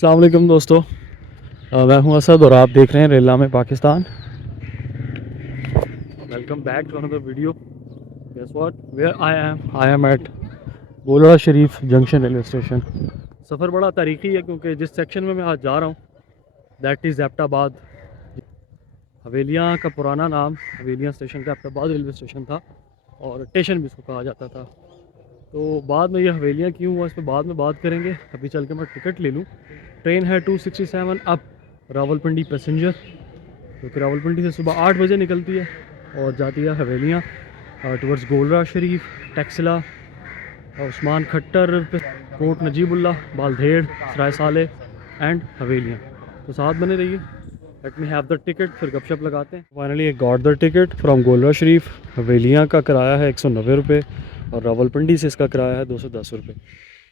अस्सलाम वालेकुम दोस्तों। मैं हूं असद और आप देख रहे हैं रेला में Pakistan. Welcome back to another video. Guess what, where I am at Golra Sharif junction railway station. सफ़र बड़ा तारीखी है क्योंकि जिस सेक्शन में मैं आज जा रहा हूं दैट इज़ एबटाबाद। हवेलियाँ का पुराना नाम हवेलियाँ स्टेशन का एबटाबाद रेलवे स्टेशन था और स्टेशन भी इसको कहा जाता था। तो बाद में ये हवेलियाँ क्यों हुआ इस पर बाद में बात करेंगे। अभी चल के मैं टिकट ले लूँ। ट्रेन है 267 अप रावलपिंडी पैसेंजर, जो कि रावलपिंडी से सुबह 8 बजे निकलती है और जाती है हवेलियाँ टुवर्ड्स गोलरा शरीफ, टैक्सिला, उस्मान खट्टर, कोट नजीबुल्ला, बालधेड़, सराय साले एंड हवेलियाँ। तो साथ बने रहिए। Let me have the ticket, फिर गपशप लगाते हैं। फाइनली एक got the ticket from Golra शरीफ। हवेलियाँ का किराया है 190 रुपये और रावलपिंडी से इसका किराया है 210 रुपये।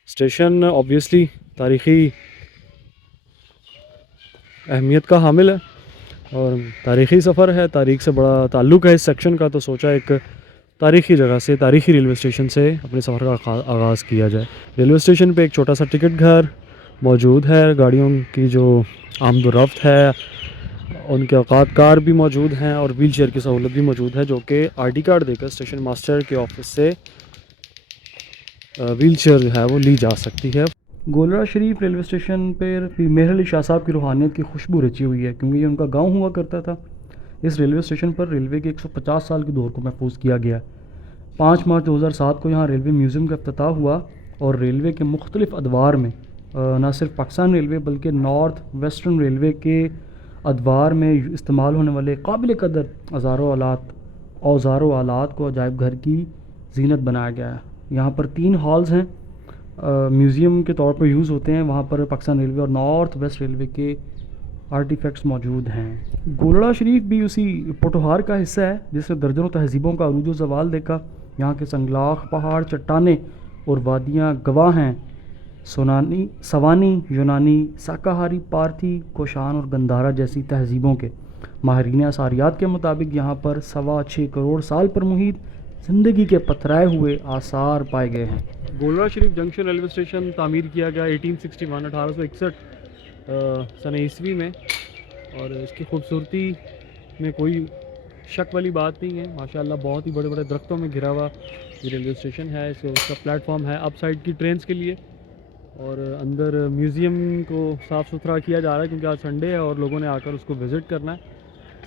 स्टेशन ऑब्वियसली तारीख़ी अहमियत का हामिल है और तारीख़ी सफ़र है, तारीख़ से बड़ा ताल्लुक़ है इस सेक्शन का। तो सोचा एक तारीख़ी जगह से, तारीख़ी रेलवे स्टेशन से अपने सफ़र का आगाज़ किया जाए। रेलवे स्टेशन पे एक छोटा सा टिकट घर मौजूद है। गाड़ियों की जो आमदोरफ्त है, उनके औकात कार भी मौजूद हैं और व्हील चेयर की सहूलत भी मौजूद है, जो कि आईडी कार्ड देकर स्टेशन मास्टर के ऑफिस से व्हील चेयर जो है वो ली जा सकती है। गोलरा शरीफ रेलवे स्टेशन पर मेहर अली शाह साहब की रूहानियत की खुशबू रची हुई है, क्योंकि ये उनका गांव हुआ करता था। इस रेलवे स्टेशन पर रेलवे के 150 साल के दौर को महफूज किया गया। 5 मार्च 2007 को यहाँ रेलवे म्यूज़ियम का इफ्तिताह हुआ और रेलवे के मुख्तलिफ़ अदवार में न सिर्फ पाकिस्तान रेलवे बल्कि नॉर्थ वेस्टर्न रेलवे के अदवार में इस्तेमाल होने वाले काबिल कदर औज़ारों आलात को अजायब घर की जीनत बनाया गया है। यहाँ पर 3 हॉल्स हैं, म्यूज़ियम के तौर पर यूज़ होते हैं। वहाँ पर पाकिस्तान रेलवे और नॉर्थ वेस्ट रेलवे के आर्टिफैक्ट्स मौजूद हैं। गोलड़ा शरीफ भी उसी पोटोहार का हिस्सा है जिसने दर्जनों तहज़ीबों का अरूज व ज़वाल देखा। यहाँ के संगलाख पहाड़, चट्टानें और वादियाँ गवाह हैं सवानी, यूनानी, शाकाहारी, पारथी, कोशान और गंधारा जैसी तहज़ीबों के। माहिरीन आसारियात के मुताबिक यहाँ पर 6.25 करोड़ साल पर मुहित ज़िंदगी के पथराए हुए आसार पाए गए हैं। Golra Sharif junction railway station तामीर किया गया 1861 सन ईस्वी में और इसकी खूबसूरती में कोई शक वाली बात नहीं है। माशाल्लाह बहुत ही बड़े बड़े दरख्तों में घिरा हुआ ये रेलवे स्टेशन है। इसका प्लेटफॉर्म है अप साइड की ट्रेन्स के लिए और अंदर म्यूज़ियम को साफ़ सुथरा किया जा रहा है क्योंकि आज संडे है और लोगों ने आकर उसको विज़िट करना है।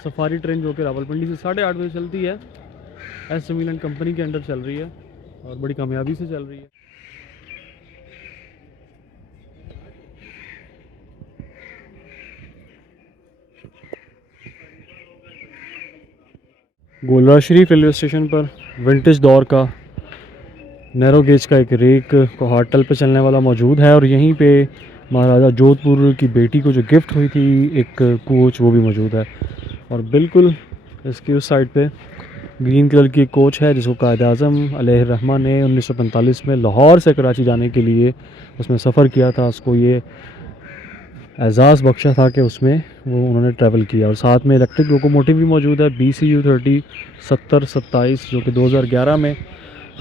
सफारी ट्रेन जो कि रावलपिंडी से 8:30 बजे चलती है, एस मिलन कंपनी के अंडर चल रही है और बड़ी कामयाबी से चल रही है। गोलड़ा शरीफ रेलवे स्टेशन पर विंटेज दौर का नैरो गेज का एक रेक कोहाटल पे चलने वाला मौजूद है और यहीं पे महाराजा जोधपुर की बेटी को जो गिफ्ट हुई थी एक कोच, वो भी मौजूद है। और बिल्कुल इसकी उस साइड पे ग्रीन कलर की एक कोच है जिसको कायद-ए-आज़म अलैहिर्रहमान ने 1945 में लाहौर से कराची जाने के लिए उसमें सफ़र किया था। उसको ये एजाज़ बख्शा था कि उसमें वो उन्होंने ट्रैवल किया। और साथ में इलेक्ट्रिक लोकोमोटिव भी मौजूद है BCU 307027, जो कि 2011 में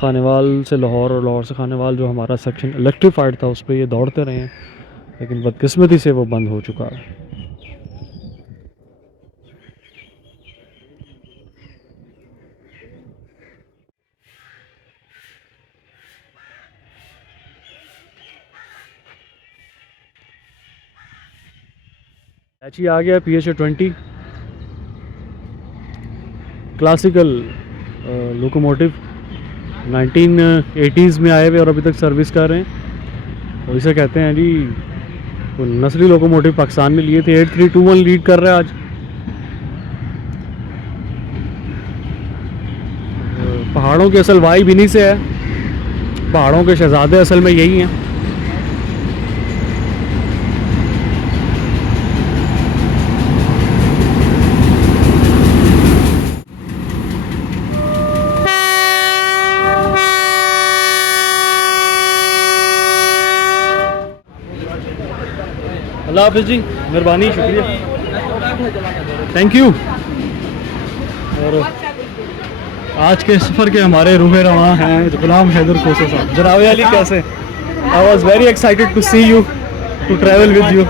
खानेवाल से लाहौर और लाहौर से खानेवाल जो हमारा सेक्शन इलेक्ट्रीफाइड था उस पर ये दौड़ते रहे हैं, लेकिन बदकिस्मती से वो बंद हो चुका है। कराची आ गया PHA 20 क्लासिकल लोकोमोटिव 1980s में आए हुए और अभी तक सर्विस कर रहे हैं। और इसे कहते हैं जी तो नस्ली लोकोमोटिव पाकिस्तान में लिए थे। 8321 लीड कर रहा है आज। पहाड़ों की असल वाइब इन्हीं से है, पहाड़ों के शहजादे असल में यही हैं। अल्लाह हाफ़िज़ जी, मेहरबानी, शुक्रिया, थैंक यू। और आज के सफ़र के हमारे रूहे रवां हैं गुलाम हैदर कोसा साहब। जनाब अली कैसे? I was very excited to see you to travel with you.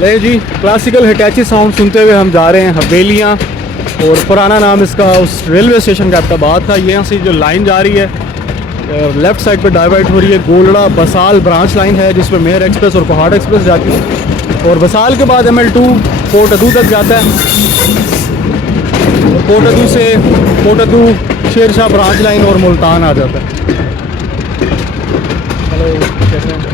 ले जी, क्लासिकल हिटैची साउंड सुनते हुए हम जा रहे हैं हवेलियाँ, और पुराना नाम इसका उस रेलवे स्टेशन का अब्टाबाद था। यहाँ से जो लाइन जा रही है लेफ़्ट साइड पे डाइवर्ट हो रही है, गोलड़ा बसाल ब्रांच लाइन है जिसमें मेहर एक्सप्रेस और पहाड़ एक्सप्रेस जाती है, और बसाल के बाद ML2 कोटअदू तक जाता है, कोटअदू से कोटअदू शेरशाह ब्रांच लाइन और मुल्तान आ जाता है। हेलो, कैसे हैं?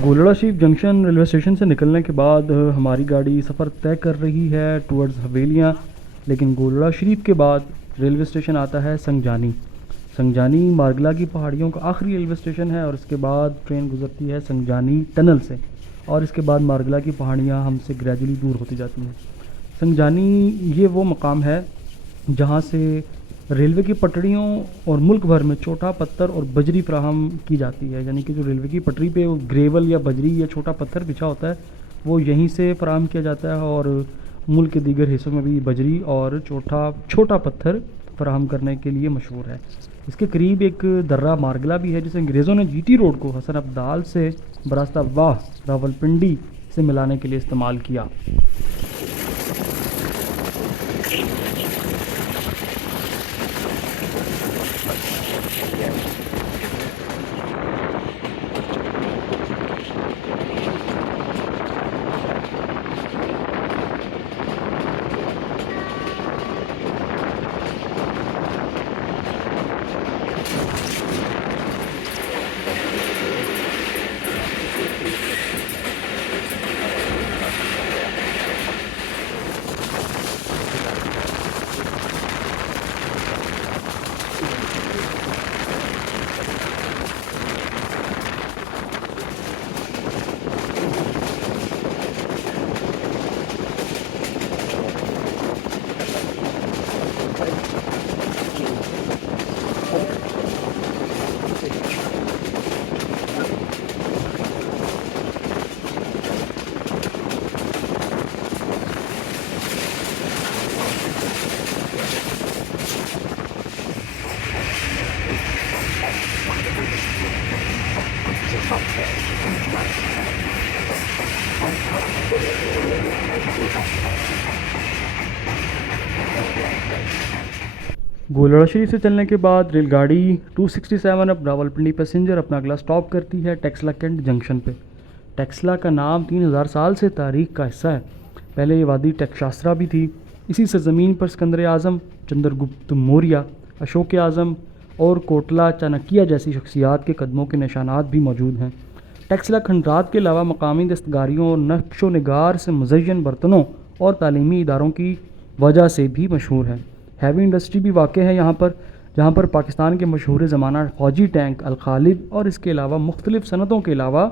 Golra Sharif junction railway station से निकलने के बाद हमारी गाड़ी सफ़र तय कर रही है टुवर्ड्स हवेलियाँ, लेकिन गोलड़ा शरीफ के बाद रेलवे स्टेशन आता है संगजानी। संगजानी मारगला की पहाड़ियों का आखिरी रेलवे स्टेशन है, और इसके बाद ट्रेन गुजरती है संगजानी टनल से, और इसके बाद मारगला की पहाड़ियाँ हमसे ग्रेजुअली दूर होती जाती हैं। संगजानी ये वो मकाम है जहाँ से रेलवे की पटड़ियों और मुल्क भर में छोटा पत्थर और बजरी फराहम की जाती है। यानी कि जो रेलवे की पटरी पे ग्रेवल या बजरी या छोटा पत्थर बिछा होता है वो यहीं से फराहम किया जाता है, और मुल्क के दीगर हिस्सों में भी बजरी और छोटा पत्थर फराहम करने के लिए मशहूर है। इसके करीब एक दर्रा मारगला भी है जिसे अंग्रेज़ों ने GT रोड को हसन अब्दाल से बरास्ता वाह रावलपिंडी से मिलाने के लिए इस्तेमाल किया। गोलड़ा शरीफ से चलने के बाद रेलगाड़ी 267 अब रावलपिंडी पैसेंजर अपना अगला स्टॉप करती है टेक्सला कैंट जंक्शन पे। टेक्सला का नाम 3000 साल से तारीख का हिस्सा है। पहले ये वादी टेक्शास्त्रा भी थी। इसी सरजमीन पर सिकंदर आज़म, चंद्रगुप्त मौर्य, अशोक आज़म और कोटला चाणक्य जैसी शख्सियात के कदमों के निशानात भी मौजूद हैं। टेक्सला खंडरात के अलावा मकामी दस्तकारियों और नक्शो निगार से मुज़य्यन बर्तनों और तालीमी इदारों की वजह से भी मशहूर है। हैवी इंडस्ट्री भी वाक़ है यहाँ पर, जहाँ पर पाकिस्तान के मशहूर ज़माना फ़ौजी टैंक अल खालिद और इसके अलावा मुख्तलिफ़ सनतों के अलावा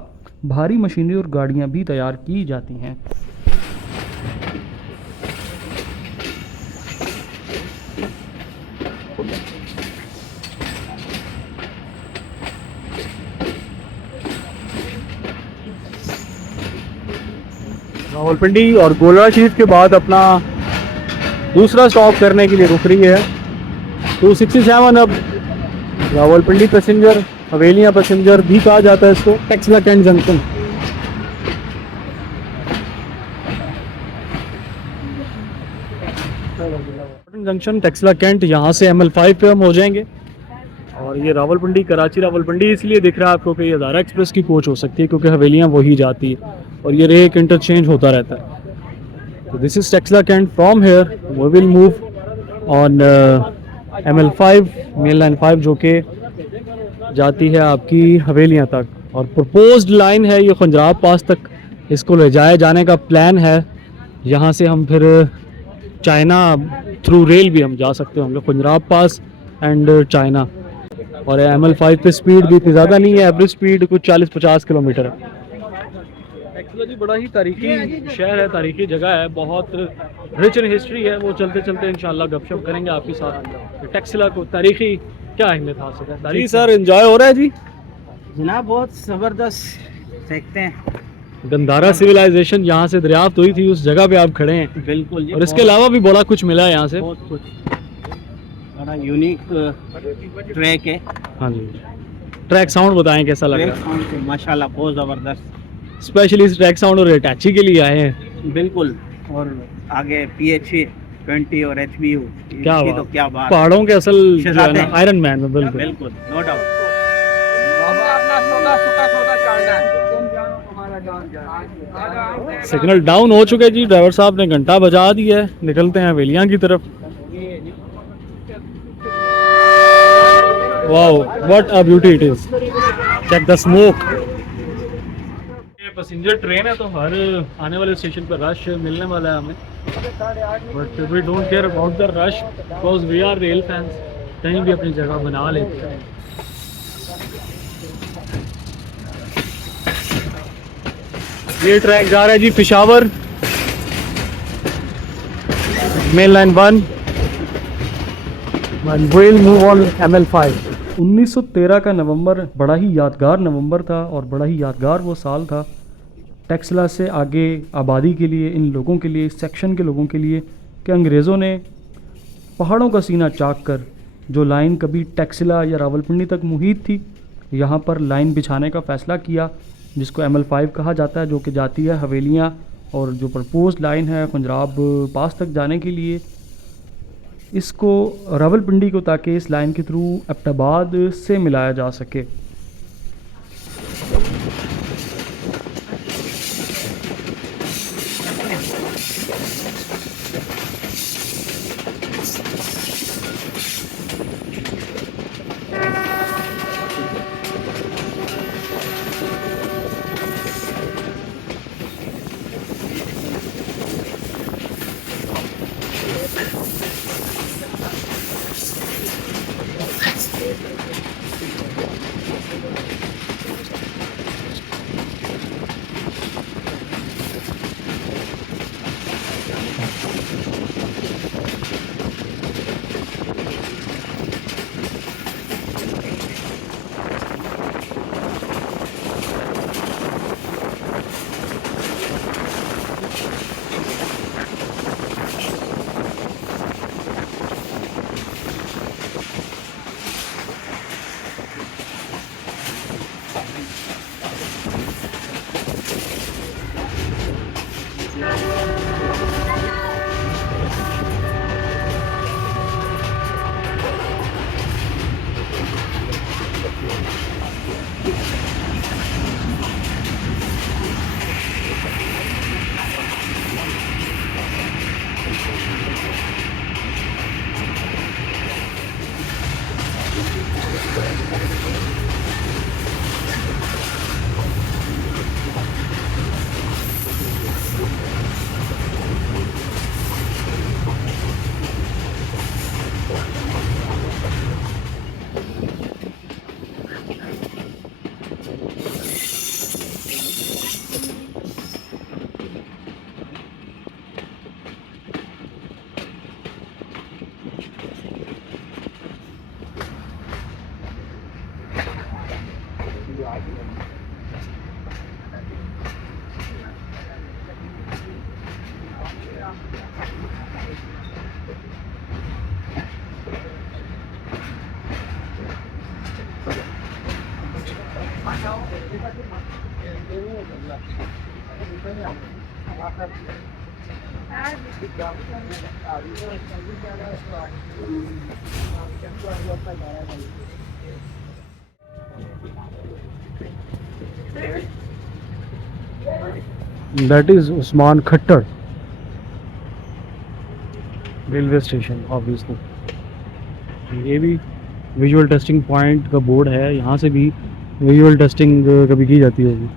भारी मशीनरी और गाड़ियाँ भी तैयार की जाती हैं। रावलपिंडी और गोलड़ा शरीफ के बाद अपना दूसरा स्टॉप करने के लिए रुक रही है 267 अब रावलपिंडी पैसेंजर, हवेलियाँ पैसेंजर भी कहा जाता है इसको, Taxila cantt junction. Junction Taxila cantt, यहाँ से ML5 पे हम हो जाएंगे। और ये रावलपिंडी कराची रावलपिंडी इसलिए दिख रहा है आपको कि ये हज़ारा एक्सप्रेस की कोच हो सकती है क्योंकि हवेलियाँ वही जाती है और ये रेक इंटरचेंज होता रहता है। तो this is Taxila cantt, from here we will move on ML5 main line 5 जो कि जाती है आपकी हवेलियाँ तक। और प्रपोज्ड लाइन है ये खंजराब पास तक, इसको ले जाए जाने का प्लान है। यहाँ से हम फिर चाइना थ्रू रेल भी हम जा सकते होंगे, खंजराब पास एंड चाइना। और ML5 पे स्पीड भी इतनी ज़्यादा नहीं है, एवरेज स्पीड कुछ 40-50 किलोमीटर है। एक्चुअली बड़ा ही तारीखी शहर है, तारीखी जगह है, बहुत रिच इन हिस्ट्री है। वो चलते चलते इंशाल्लाह गपशप करेंगे आपके साथ। टेक्सला को तारीखी क्या अहमियत हासिल है? जी सर, एंजॉय हो रहा है जी जनाब, बहुत ज़बरदस्त देखते हैं। गंधारा सिविलाइजेशन यहाँ से दरियाफ्त हुई थी, उस जगह पे आप खड़े हैं। बिल्कुल, और इसके अलावा भी बड़ा कुछ मिला है यहाँ से, बहुत कुछ, बड़ा यूनिक ट्रैक है। हाँ जी, ट्रैक साउंड बताएं कैसा लग ट्रैक रहा साउंड तो माशाल्लाह बहुत ज़बरदस्त। है? स्पेशली इस ट्रैक साउंड और अटैची के लिए आए हैं। बिल्कुल, और आगे PH20 और HBU क्या की बात, तो क्या बात, पहाड़ों के असल जो है शहजादे ना, आयरन मैन में। बिल्कुल बिल्कुल, नो डाउट। सिग्नल डाउन हो चुके जी, ड्राइवर साहब ने घंटा बजा दिया है, निकलते हैं हवेलियाँ की तरफ। Wow, what a beauty it is, check the smoke. ये पैसेंजर ट्रेन है तो हर आने वाले स्टेशन पर रश मिलने वाला है हमें, but we don't care about the rush because we are rail fans, कहीं भी अपनी जगह बना लेते हैं। ये ट्रैक जा रहा है जी Peshawar main line 1 and we'll move on ML5। 1913 का नवंबर बड़ा ही यादगार नवंबर था और बड़ा ही यादगार वो साल था टेक्सला से आगे आबादी के लिए, इन लोगों के लिए, इस सेक्शन के लोगों के लिए, कि अंग्रेज़ों ने पहाड़ों का सीना चाक कर जो लाइन कभी टेक्सला या रावलपिंडी तक मुहित थी, यहाँ पर लाइन बिछाने का फ़ैसला किया, जिसको ML5 कहा जाता है, जो कि जाती है हवेलियाँ और जो प्रपोज लाइन है खंजराब पास तक जाने के लिए, इसको रावलपिंडी को, ताकि इस लाइन के थ्रू एबटाबाद से मिलाया जा सके। That is Usman Khattar railway station obviously. ये भी विजुअल टेस्टिंग पॉइंट का बोर्ड है, यहाँ से भी विजुअल टेस्टिंग कभी की जाती होगी।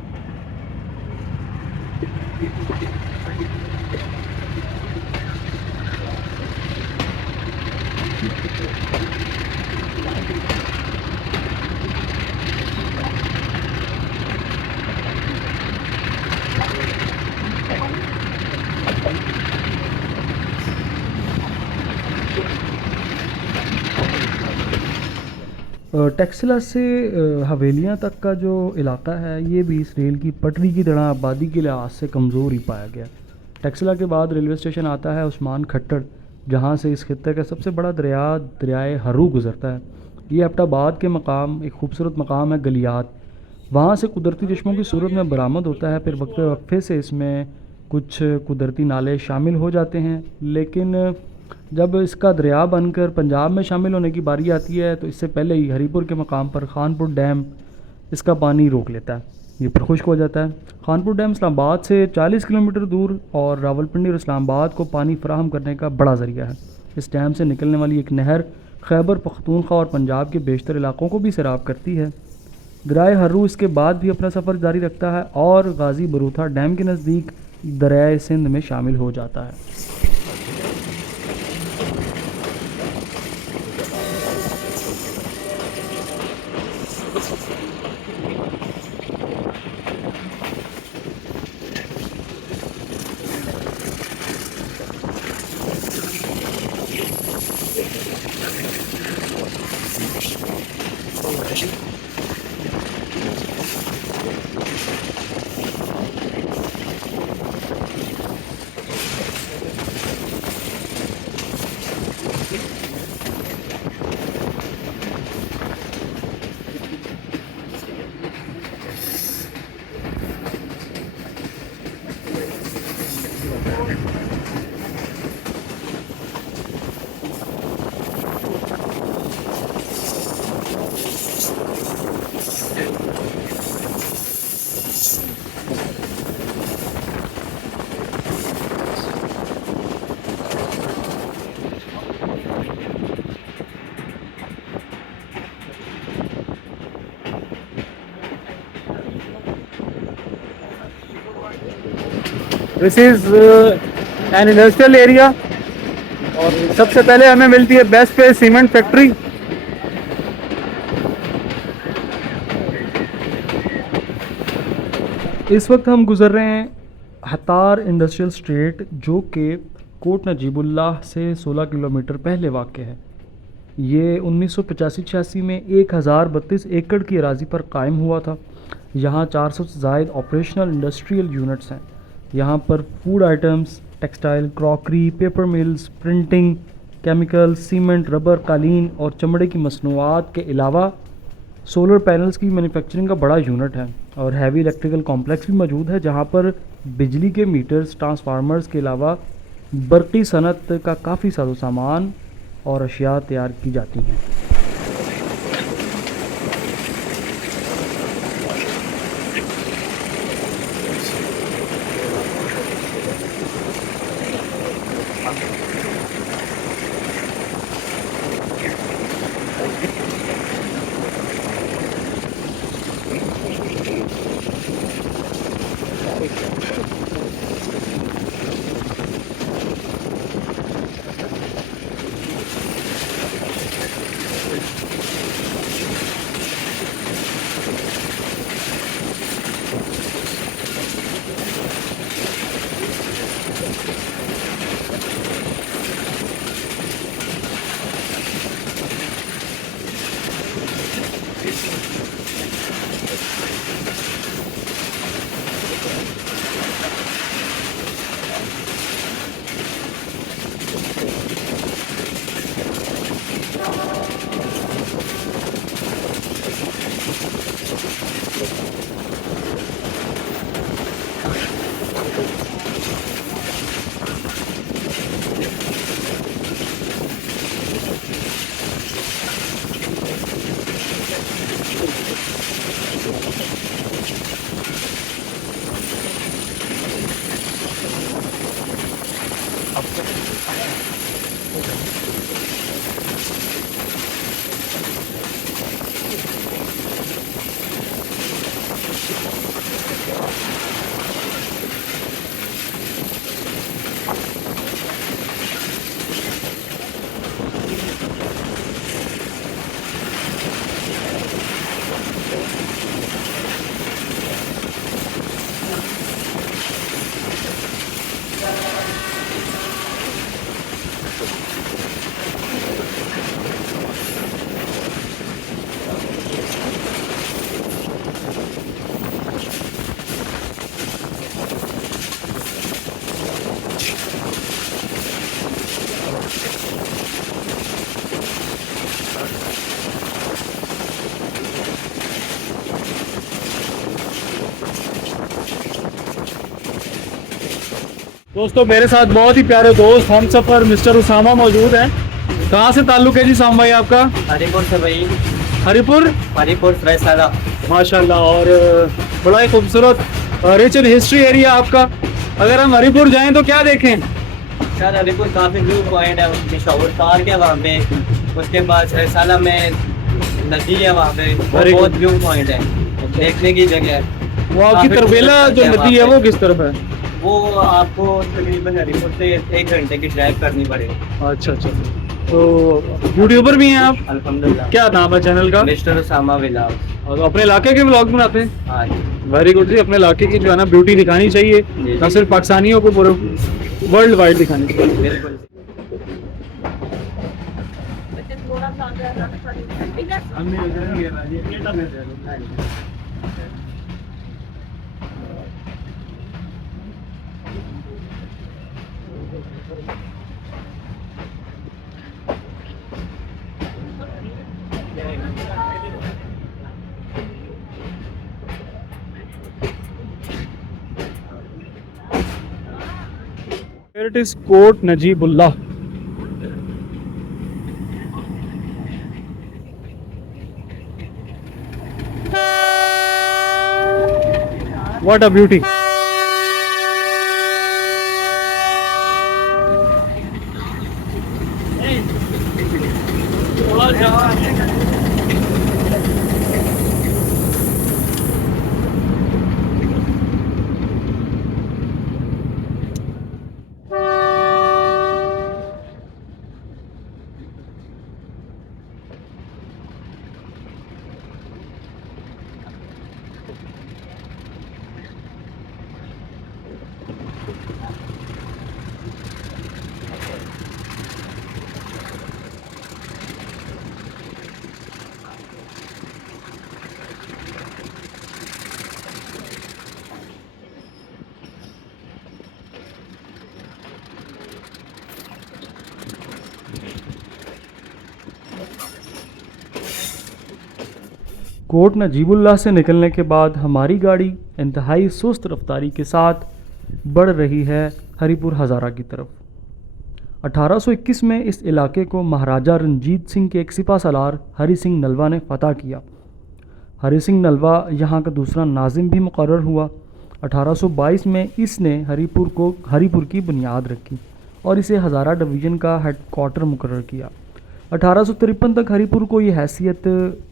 टेक्सला से हवेलियाँ तक का जो इलाका है, ये भी इस रेल की पटरी की तरह आबादी के लिहाज से कमज़ोर ही पाया गया। टेक्सला के बाद रेलवे स्टेशन आता है उस्मान खट्टर, जहाँ से इस खित्ते का सबसे बड़ा दरियाए हरू गुज़रता है। ये एबटाबाद के मकाम एक खूबसूरत मकाम है गलियात, वहाँ से कुदरती चश्मों की सूरत में बरामद होता है। फिर वक्फे वक्फे से इसमें कुछ कुदरती नाले शामिल हो जाते हैं, लेकिन जब इसका दरिया बनकर पंजाब में शामिल होने की बारी आती है तो इससे पहले ही हरीपुर के मकाम पर खानपुर डैम इसका पानी रोक लेता है, ये फिर खुश्क हो जाता है। खानपुर डैम इस्लामाबाद से 40 किलोमीटर दूर और रावलपिंडी और इस्लामाबाद को पानी फराहम करने का बड़ा ज़रिया है। इस डैम से निकलने वाली एक नहर खैबर पख्तूनख्वा और पंजाब के बेशतर इलाकों को भी सैराब करती है। दरियाए हर्रू इसके बाद भी अपना सफ़र जारी रखता है और गाज़ी बरूथा डैम के नज़दीक दरियाए सिंध में शामिल हो जाता है। This is an industrial area और सबसे पहले हमें मिलती है बेस्ट पे सीमेंट फैक्ट्री। इस वक्त हम गुज़र रहे हैं हतार इंडस्ट्रियल स्ट्रीट, जो कि कोट नजीबुल्लाह से 16 किलोमीटर पहले वाक़ है। ये 1985-86 में 1032 एकड़ की अराज़ी पर कायम हुआ था। यहाँ 400 से ज़ायद ऑपरेशनल इंडस्ट्रियल यूनिट्स हैं। यहाँ पर food items, textile, crockery, paper mills, printing, chemical, cement, rubber, कालीन और चमड़े की मसनूआत के अलावा सोलर पैनल्स की मैन्युफैक्चरिंग का बड़ा यूनिट है और हैवी इलेक्ट्रिकल कॉम्प्लेक्स भी मौजूद है, जहाँ पर बिजली के मीटर्स, ट्रांसफार्मर्स के अलावा बरक़ी सनत का काफ़ी सारा सामान और अशिया तैयार की जाती हैं। दोस्तों मेरे साथ बहुत ही प्यारे दोस्त हम सफ़र मिस्टर उसामा मौजूद हैं। कहाँ से ताल्लुक़ है जी साम भाई आपका? हरिपुर से भाई। हरिपुर? हरिपुर वैशाला। माशाल्लाह। और बड़ा ही खूबसूरत रिच इन हिस्ट्री एरिया आपका। अगर हम हरिपुर जाएं तो क्या देखें? सर हरिपुर काफ़ी व्यू पॉइंट है, मशहूर पार्क है वहाँ पे। उसके बाद वैशाला में नदी है वहाँ पे, Very बहुत good. व्यू पॉइंट है, देखने की जगह है। वो आपकी काफी तरबेला खूबसूरत जो है नदी है वहाँ वो किस तरफ है? पे। वो आपको तकरीबन हरिपुर से 1 घंटे की ड्राइव करनी पड़ेगी। अच्छा अच्छा। तो यूट्यूबर भी हैं आप? अल्हम्दुलिल्लाह। क्या नाम है चैनल का? मिस्टर उसामा विलास। और अपने इलाके के व्लॉग बनाते हैं? हाँ जी। वेरी गुड जी। अपने इलाके की जो है ना ब्यूटी दिखानी चाहिए, जी। न सिर्फ पाकिस्तानियों को, पूरे वर्ल्ड वाइड दिखानी चाहिए। बिल्कुल। Here it is Court Najibullah. What a beauty. Kot Najibullah से निकलने के बाद हमारी गाड़ी इंतहाई सुस्त रफ्तारी के साथ बढ़ रही है हरिपुर हज़ारा की तरफ। 1821 में इस इलाके को महाराजा रंजीत सिंह के एक सिपा सालार हरि सिंह नलवा ने फ़तह किया। हरि सिंह नलवा यहाँ का दूसरा नाजिम भी मुकर्रर हुआ। 1822 में इसने हरिपुर की बुनियाद रखी और इसे हज़ारा डिवीज़न का हेडक्वार्टर मुकर्रर किया। 1853 तक हरिपुर को ये हैसियत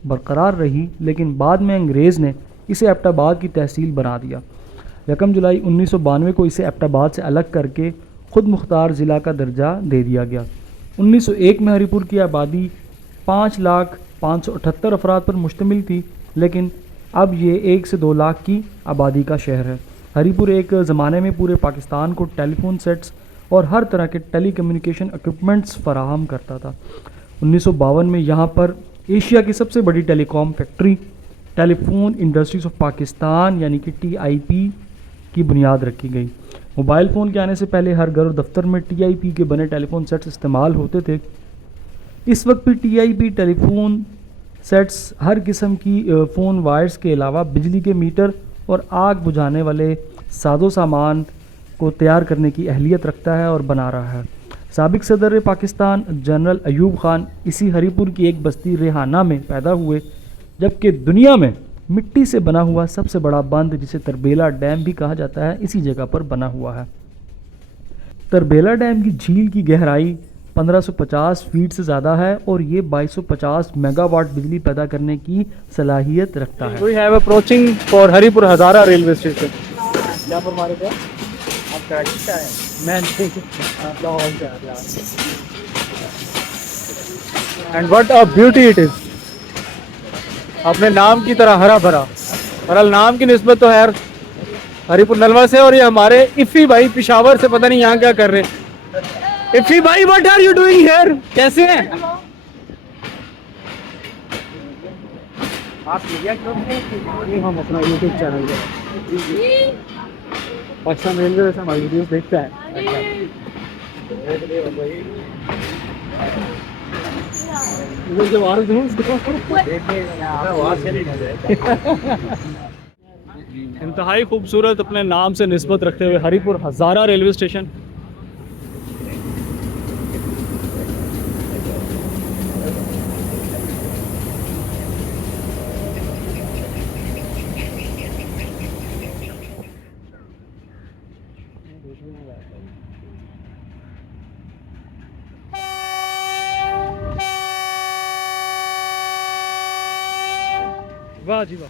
बरकरार रही, लेकिन बाद में अंग्रेज़ ने इसे एबटाबाद की तहसील बना दिया। 1 जुलाई 1992 को इसे एबटाबाद से अलग करके ख़ुद मुख्तार ज़िला का दर्जा दे दिया गया। 1901 में हरिपुर की आबादी 5,578 अफराद पर मुश्तमिल थी, लेकिन अब ये 1 से 2 लाख की आबादी का शहर है। हरिपुर एक ज़माने में पूरे पाकिस्तान को टेलीफोन सेट्स और हर तरह के टेली कम्युनिकेशन इक्विपमेंट्स फराहम करता था। 1952 में यहाँ पर एशिया की सबसे बड़ी telecom factory telephone industries of Pakistan यानी कि TIP की बुनियाद रखी गई। मोबाइल फ़ोन के आने से पहले हर घर और दफ्तर में TIP के बने टेलीफोन सेट्स इस्तेमाल होते थे। इस वक्त भी TIP टेलीफोन सेट्स हर किस्म की फ़ोन वायर्स के अलावा बिजली के मीटर और आग बुझाने वाले साजो सामान को तैयार करने की अहलियत रखता है और बना रहा है। साबिक सदर पाकिस्तान जनरल अयूब ख़ान इसी हरीपुर की एक बस्ती रेहाना में पैदा हुए, जबकि दुनिया में मिट्टी से बना हुआ सबसे बड़ा बांध, जिसे तरबेला डैम भी कहा जाता है, इसी जगह पर बना हुआ है। तरबेला डैम की झील की गहराई 1550 फीट से ज़्यादा है और ये 2250 मेगावाट बिजली पैदा करने की सलाहियत रखता है। We have approaching for Haripur Hazara railway station. क्या फरमा रहे थे आप? कराची से आए? मैं नहीं, लाहौर से आया। And what a beauty it is. अपने नाम की तरह हरा भरा। बहरहाल नाम की निस्बत तो है यार हरीपुर नलवा से, और ये हमारे इफ़ी भाई पिशावर से, पता नहीं यहाँ क्या कर रहे हैं। इफ़ी भाई what are you doing here? कैसे हैं आप? हम अपना यूट्यूब चैनल पे पाकिस्तान रेलवे से हमारी वीडियोस देखते हैं। इंतहाई खूबसूरत अपने नाम से निस्बत रखते हुए हरीपुर हज़ारा रेलवे स्टेशन। वाह जी वाह।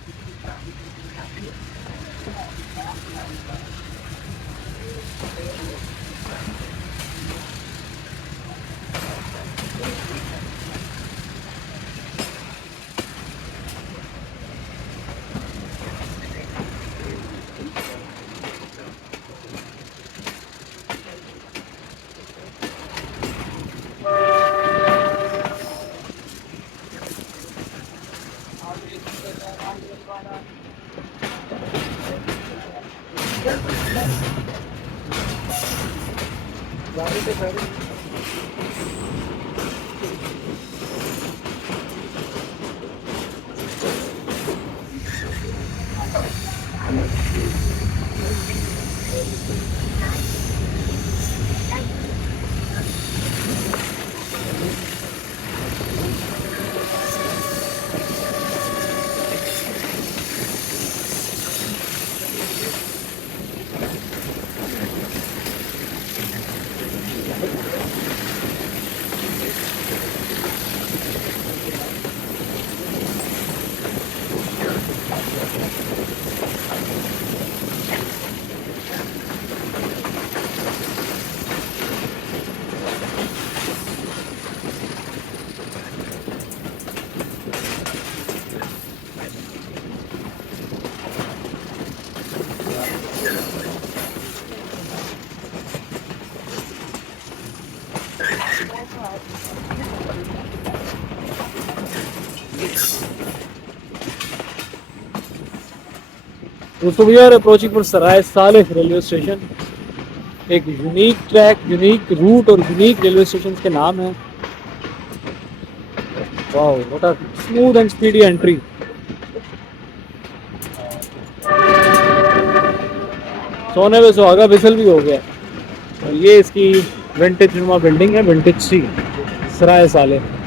दोस्तों we are approaching for Sarai Saleh railway station. एक यूनिक ट्रैक, यूनिक रूट और यूनिक रेलवे स्टेशन के नाम है। Wow what a smooth and speedy entry. सोने पे सुहागा विसल भी हो गया। और ये इसकी विंटेज नुमा बिल्डिंग है, विंटेज सी सराय सालेह।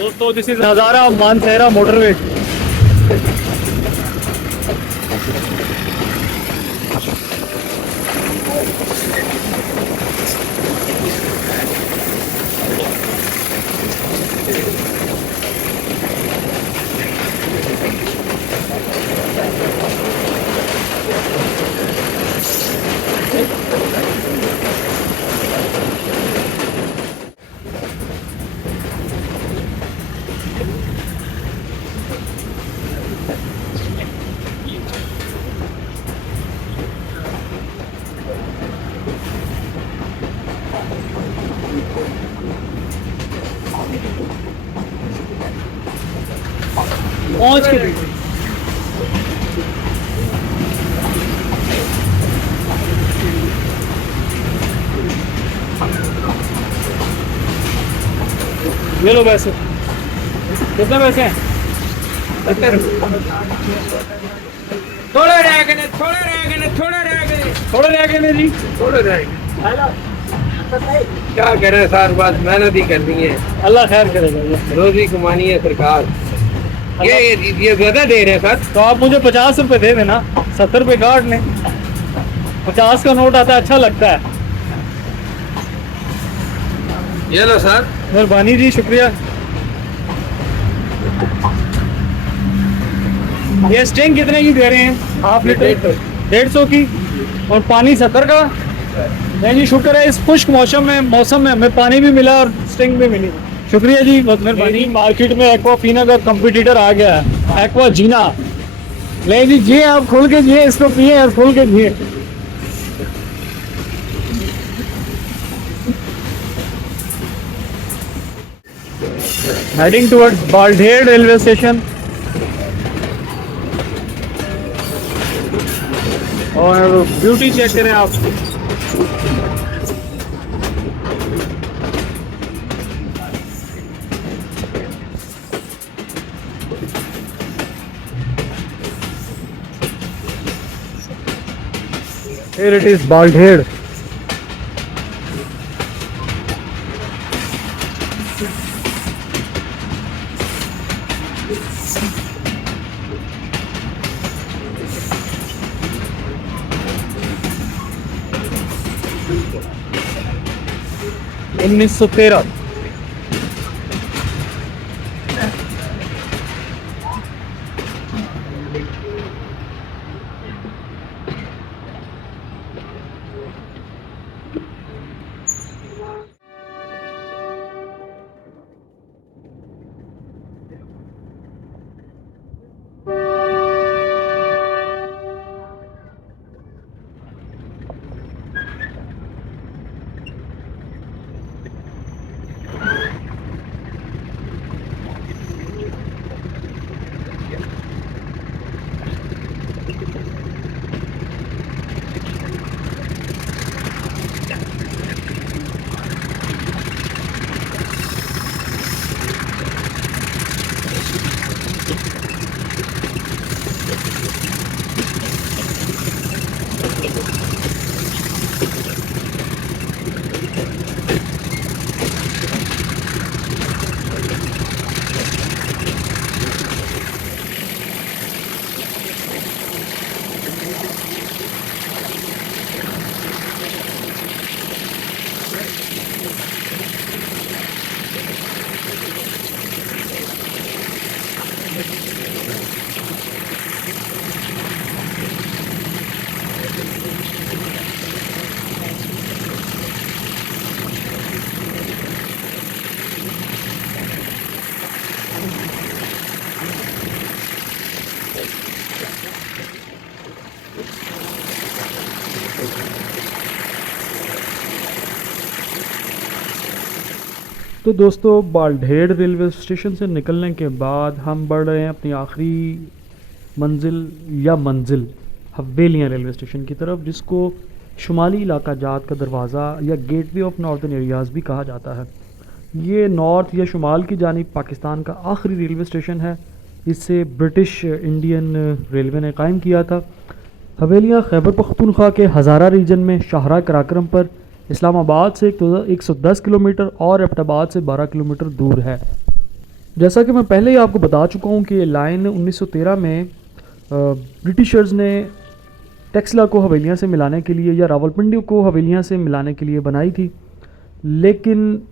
दोस्तों दिस इज नज़ारा मानसहरा मोटरवे। पहुंच के ले लो पैसे। कितने पैसे हैं? 70 थोड़े रह गए, थोड़े रह गए, थोड़े रह गए, थोड़े रह गए जी। थोड़े रह गए। क्या करें सर, बस मेहनत ही करनी है, अल्लाह खैर करेगा। रोजी कमानी है सरकार। ये ज्यादा दे रहे हैं सर। तो आप मुझे 50 रुपए दे देना, 70 रुपए काट लें। 50 का नोट आता है, अच्छा लगता है। ये लो सर। मेहरबानी जी, शुक्रिया। ये स्टिंग कितने की दे रहे हैं? हाफ लीटर 150 की, और पानी 70 का। नहीं जी, शुक्र है इस खुश्क मौसम में हमें पानी भी मिला और स्टिंग भी मिली। शुक्रिया जी, बहुत मेहरबानी। मार्केट में एक्वाफीना का कंपटीटर आ गया है, एक्वा जीना। ले जी, जिए आप, खुल के जिए, इसको पिए और खुल के जिए। Heading towards Baldher railway station. और ब्यूटी चेक करें आप। Here it is, Baldhead. उन्नीस सौ 13। तो दोस्तों बालढेड़ रेलवे स्टेशन से निकलने के बाद हम बढ़ रहे हैं अपनी आखिरी मंजिल हवेलियाँ रेलवे स्टेशन की तरफ, जिसको शुमाली इलाका जात का दरवाज़ा या गेटवे ऑफ नॉर्दर्न एरियाज़ भी कहा जाता है। ये नॉर्थ या शुमाल की जानिब पाकिस्तान का आखिरी रेलवे स्टेशन है। इसे ब्रिटिश इंडियन रेलवे ने कायम किया था। हवेलियाँ खैबर पख्तूनख्वा के हज़ारा रीजन में शाहरा कराक्रम पर इस्लामाबाद से 110 किलोमीटर और एबटाबाद से 12 किलोमीटर दूर है। जैसा कि मैं पहले ही आपको बता चुका हूँ कि ये लाइन 1913 में ब्रिटिशर्स ने टेक्सला को हवेलियाँ से मिलाने के लिए या रावलपिंडी को हवेलियाँ से मिलाने के लिए बनाई थी, लेकिन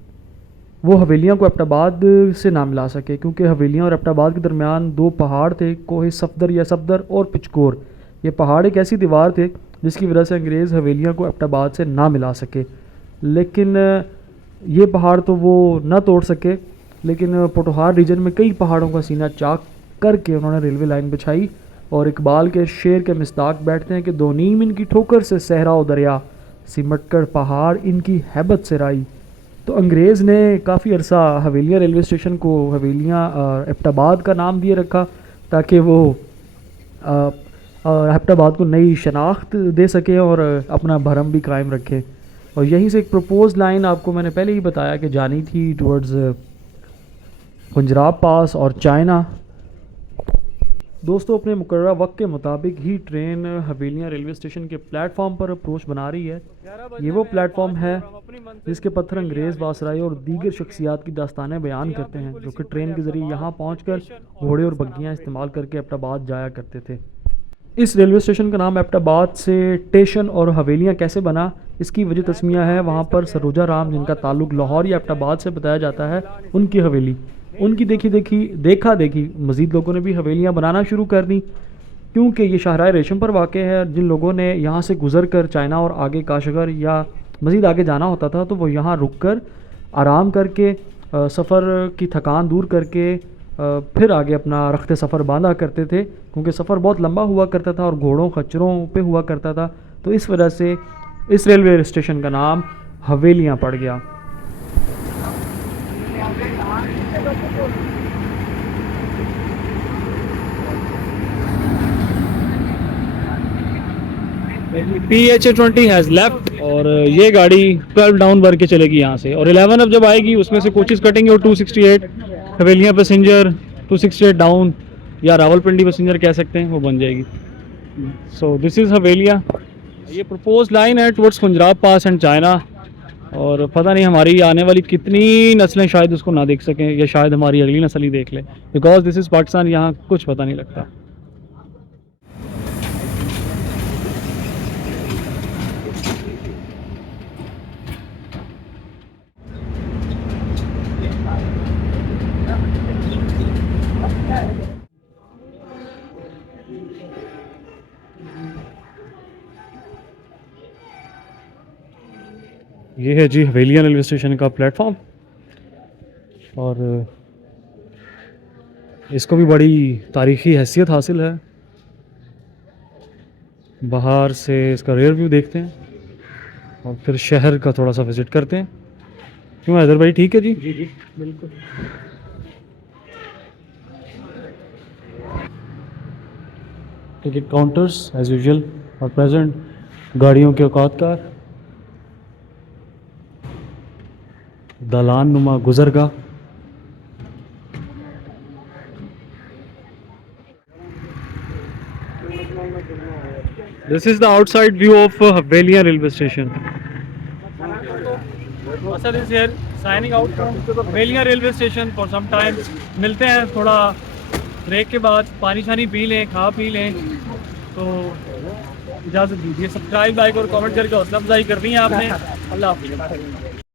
वो हवेलियाँ को एबटाबाद से ना मिला सके क्योंकि हवेलियाँ और एबटाबाद के दरमियान दो पहाड़ थे, कोहे सफदर या सफदर और पिचकोर। ये पहाड़ एक ऐसी दीवार थे जिसकी वजह से अंग्रेज़ हवेलियाँ को एबटाबाद से ना मिला सके, लेकिन ये पहाड़ तो वो ना तोड़ सके। लेकिन पोटोहार रीजन में कई पहाड़ों का सीना चाक करके उन्होंने रेलवे लाइन बिछाई और इकबाल के शेर के मिस्ताक बैठते हैं कि दो नीम इनकी ठोकर से सहरा व दरिया, सिमटकर पहाड़ इनकी हैबत से राई। तो अंग्रेज़ ने काफ़ी अरसा हवेलियाँ रेलवे स्टेशन को हवेलियाँ एबटाबाद का नाम दिए रखा ताकि वो एबटाबाद को नई शनाख्त दे सके और अपना भरम भी कायम रखे। और यहीं से एक प्रपोज लाइन आपको मैंने पहले ही बताया कि जानी थी टुवर्ड्स पंजाब पास और चाइना। दोस्तों अपने मुकर्रर वक्त के मुताबिक ही ट्रेन हवेलियाँ रेलवे स्टेशन के प्लेटफॉर्म पर अप्रोच बना रही है। ये वो प्लेटफॉर्म है जिसके पत्थर अंग्रेज़ वासराई और दीगर शख्सियात की दास्तानें बयान करते हैं, जो कि ट्रेन के ज़रिए यहाँ पहुँचकर घोड़े और बग्गियाँ इस्तेमाल करके एबटाबाद जाया करते थे। इस रेलवे स्टेशन का नाम एबटाबाद से स्टेशन और हवेलियाँ कैसे बना, इसकी वजह तस्मिया है वहाँ पर सरोजा राम, जिनका ताल्लुक़ लाहौर या एबटाबाद से बताया जाता है, उनकी हवेली। उनकी देखा देखी मज़ीद लोगों ने भी हवेलियाँ बनाना शुरू कर दी, क्योंकि ये शाहराह रेशम पर वाक़ है। जिन लोगों ने यहाँ से गुज़र कर चाइना और आगे काशगर या मज़ीद आगे जाना होता था तो वो यहाँ रुक कर आराम करके सफ़र की थकान दूर करके फिर आगे अपना रख्ते सफ़र बांधा करते थे, क्योंकि सफ़र बहुत लंबा हुआ करता था और घोड़ों खच्चरों पे हुआ करता था। तो इस वजह से इस रेलवे स्टेशन का नाम हवेलियाँ पड़ गया। PHA20 हैज़ लेफ्ट और ये गाड़ी 12 डाउन भर के चलेगी यहाँ से, और 11 अब जब आएगी उसमें से कोचेस कटेंगे और 268 हवेलियाँ पैसेंजर 268 डाउन या रावलपिंडी पैसेंजर कह सकते हैं वो बन जाएगी। So this is Havelian. ये प्रपोज लाइन है towards Punjab pass and China, और पता नहीं हमारी आने वाली कितनी नस्लें शायद उसको ना देख सकें या शायद हमारी अगली नस्ल ही देख ले, बिकॉज दिस इज़ पाकिस्तान। यहाँ कुछ पता नहीं लगता। ये है जी हवेलियाँ रेलवे स्टेशन का प्लेटफॉर्म, और इसको भी बड़ी तारीख़ी हैसियत हासिल है। बाहर से इसका रेयर व्यू देखते हैं और फिर शहर का थोड़ा सा विज़िट करते हैं। क्यों हैदर भाई, ठीक है जी? जी जी बिल्कुल। टिकट काउंटर्स एज यूजुअल और प्रेजेंट, गाड़ियों के औकातकार, दालान नुमा गुजरगाह। This is the outside view of Hवेलियाँ railway station. Asad is here signing out from Havelian railway station for some time. मिलते हैं थोड़ा ब्रेक के बाद, पानी शानी पी लें, खा पी लें, तो इजाज़त दीजिए। सब्सक्राइब, लाइक और कमेंट करके हौसला अफजाई करनी है आपने। अल्लाह हाफ़िज़।